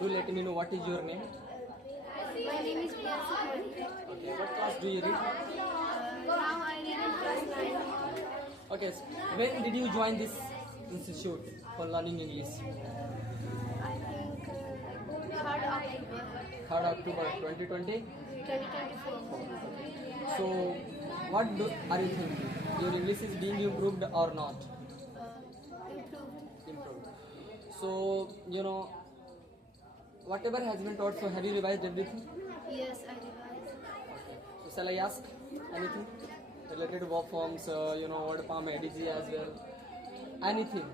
do let me know what is your name. My name is Priyanka Mani. Okay, what class do you read? Now I read in class 9. Okay, so when did you join this institute for learning English? I think 3rd October 3rd October 2020. 2024. So, are you thinking? Your English is being improved or not? Improved. Improved. So, whatever has been taught, so have you revised everything? Yes, I revised. So, shall I ask anything related to verb forms, word form, ADG as well? Anything?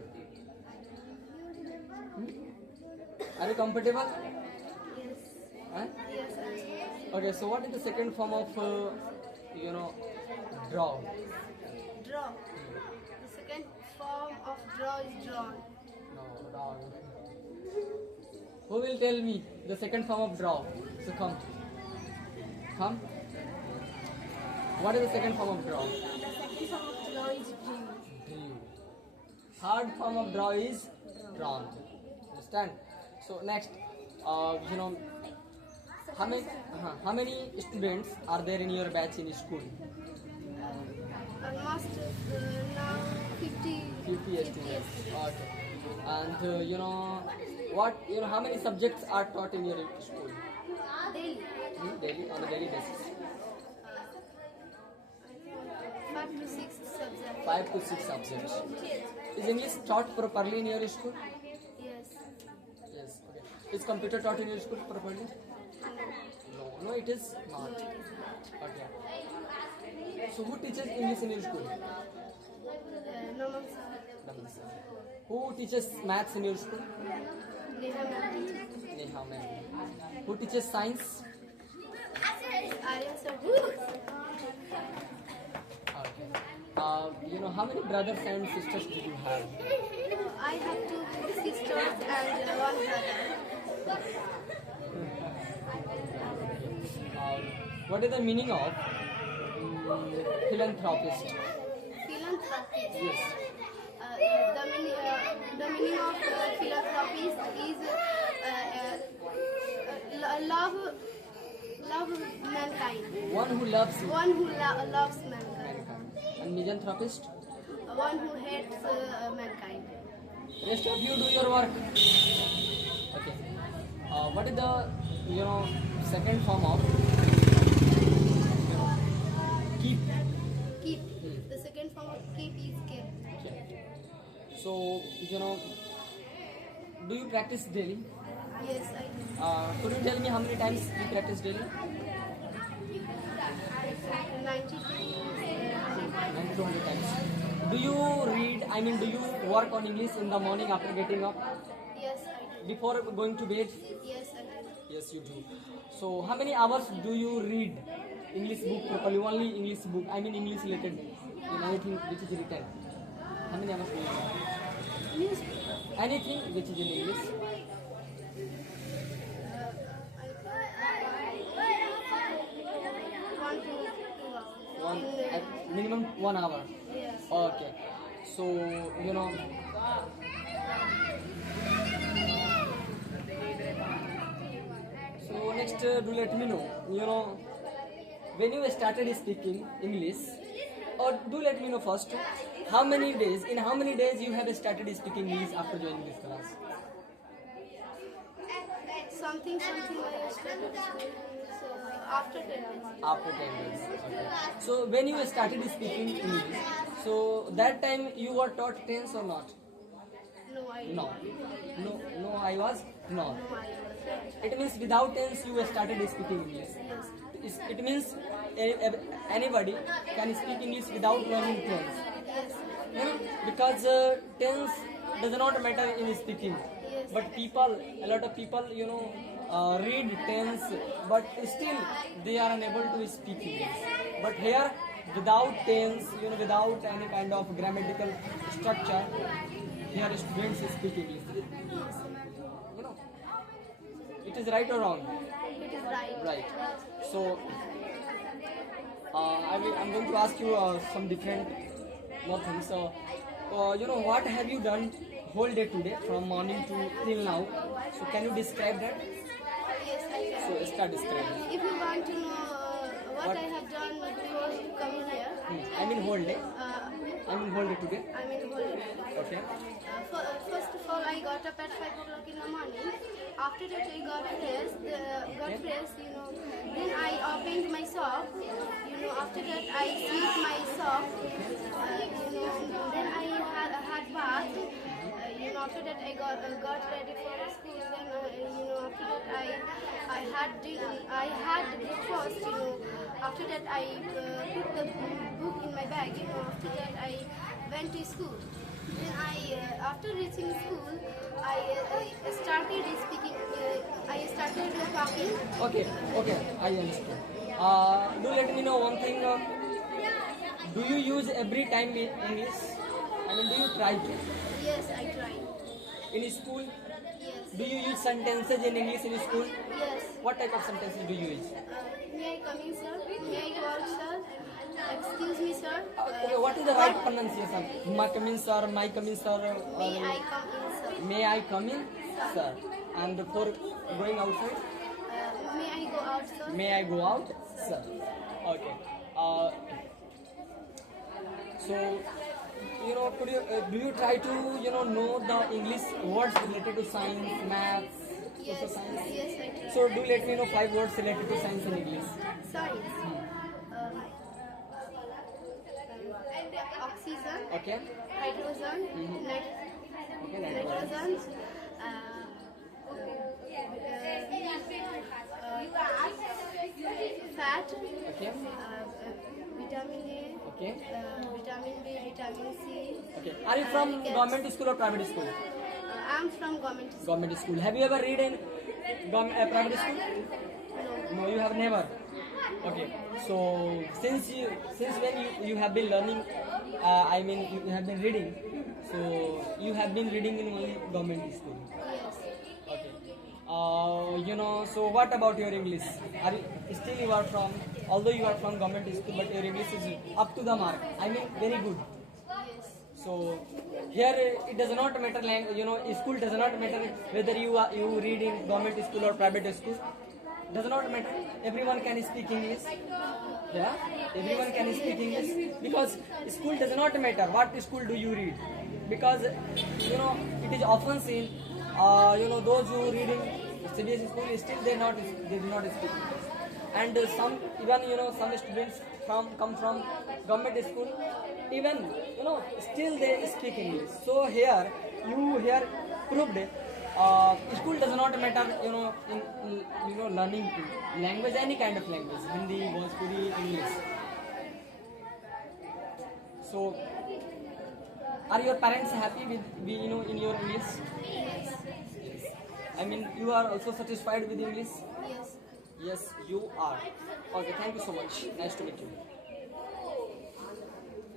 Are you comfortable? Yes. Huh? Yes, I revised. Okay, so what is the second form of, draw? Draw. The second form of draw is drawn. No, wrong. Who will tell me the second form of draw? So come. Come. What is the second form of draw? The second form of draw is drew. Drew. Third form of draw is drawn. Understand? So next, how many students are there in your batch in school? Almost now 50. 50 students. Okay. And how many subjects are taught in your school? Daily. Daily, on a daily basis. 5 to 6 subjects. 5 to 6 subjects. Is English taught properly in your school? Yes. Yes. Okay. Is computer taught in your school properly? No, it is not. No, it is not. Okay. So who teaches English in your school? Normal Naman sir. Who teaches maths in your school? Neha ma'am. Neha ma'am. Who teaches science? Aryan sir. Okay. How many brothers and sisters do you have? I have 2 sisters and 1 brother. What is the meaning of philanthropist? Philanthropist. Yes. The meaning of philanthropist is love mankind. One who loves One who loves mankind. mankind. And misanthropist? One who hates mankind. Rest of you do your work. Okay. What is the second form of keep? Keep. The second form of keep is kept. So do you practice daily? Yes, I do. Could you tell me how many times you practice daily? 90 92 times. Do you read? Do you work on English in the morning after getting up? Yes, I do. Before going to bed? Yes, I do. Yes, you do. So, how many hours do you read English book properly? Only English book. English related. Anything which is written. How many hours do you read? Newspaper. Anything which is in English. 1 to 2 hours. At minimum 1 hour. Yes. Okay. So, So next, do let me know. When you started speaking English, or do let me know first, in how many days you have started speaking English after joining this class? Something I started school. So after 10 days. After 10 days. Okay. So when you started speaking English, so that time you were taught tense or not? No, I No. I was not. No, I was. It means without tense you started speaking English. Yes. It means anybody can speak English without learning tense. Yes. Because tense does not matter in speaking. Yes. But a lot of people, read tense, but still they are unable to speak English. But here, without tense, without any kind of grammatical structure, here students speak English. It is right or wrong? It is right. Right. So, I'm going to ask you some different more things. So, what have you done whole day today from morning to till now? So can you describe that? Yes, I can. So start describing. If you want to know what I have done before coming here, I mean whole day. uh, I mean whole day today. I mean whole day. Okay. First of all, I got up at 5 o'clock in the morning. After that, I got dressed. Then I opened my shop. After that, I sweep my shop. Then I had bath. After that, I got ready for school. Then, after that, I had breakfast. After that, I put the book in my bag. After that, I went to school. Then after reaching school, I started speaking. I started talking. Okay. I understand. Do let me know one thing. Do you use every time English? I mean, do you try to? Yes, I tried. In school, Yes. do you use sentences in English in school? Yes. What type of sentences do you use? May I come in, sir? May I go out, sir? Excuse me, sir. Okay, what is the right pronunciation? My come in, sir. My come in, sir. May I come in, sir? May I come in, sir? And for going outside, May I go out, sir? may I go out, sir? Okay. So, could you do you try to know the English words related to science, maths, Yes. social science? Yes, I tried. So do let me know 5 words related to science in English. Science. Oxygen. Okay. Hydrogen. Okay. Nitrogen. Fat. Okay. Vitamin A. Okay. Vitamin B. Vitamin C. Okay. Are you from government school or private school? I'm from government school. Government school. Have you ever read in private school? No. No, you have never. Okay. So since when you have been learning, I mean you have been reading. So you have been reading in only government school. Yes. Okay. So what about your English? Still you are from, although you are from government school, but your English is up to the mark. I mean very good. Yes. So here it does not matter school does not matter whether you read in government school or private school. Does not matter. Everyone can speak English. Yeah, everyone can speak English because school does not matter. What school do you read? Because it is often seen those who read in CBSE school still they do not speak English. And some students come from government school, even still they speak English. So here proved school does not matter in learning language, any kind of language, Hindi, Bhojpuri, English. So are your parents happy with in your English? Yes. I mean you are also satisfied with English? Yes. Yes, you are. Okay, thank you so much. Nice to meet you.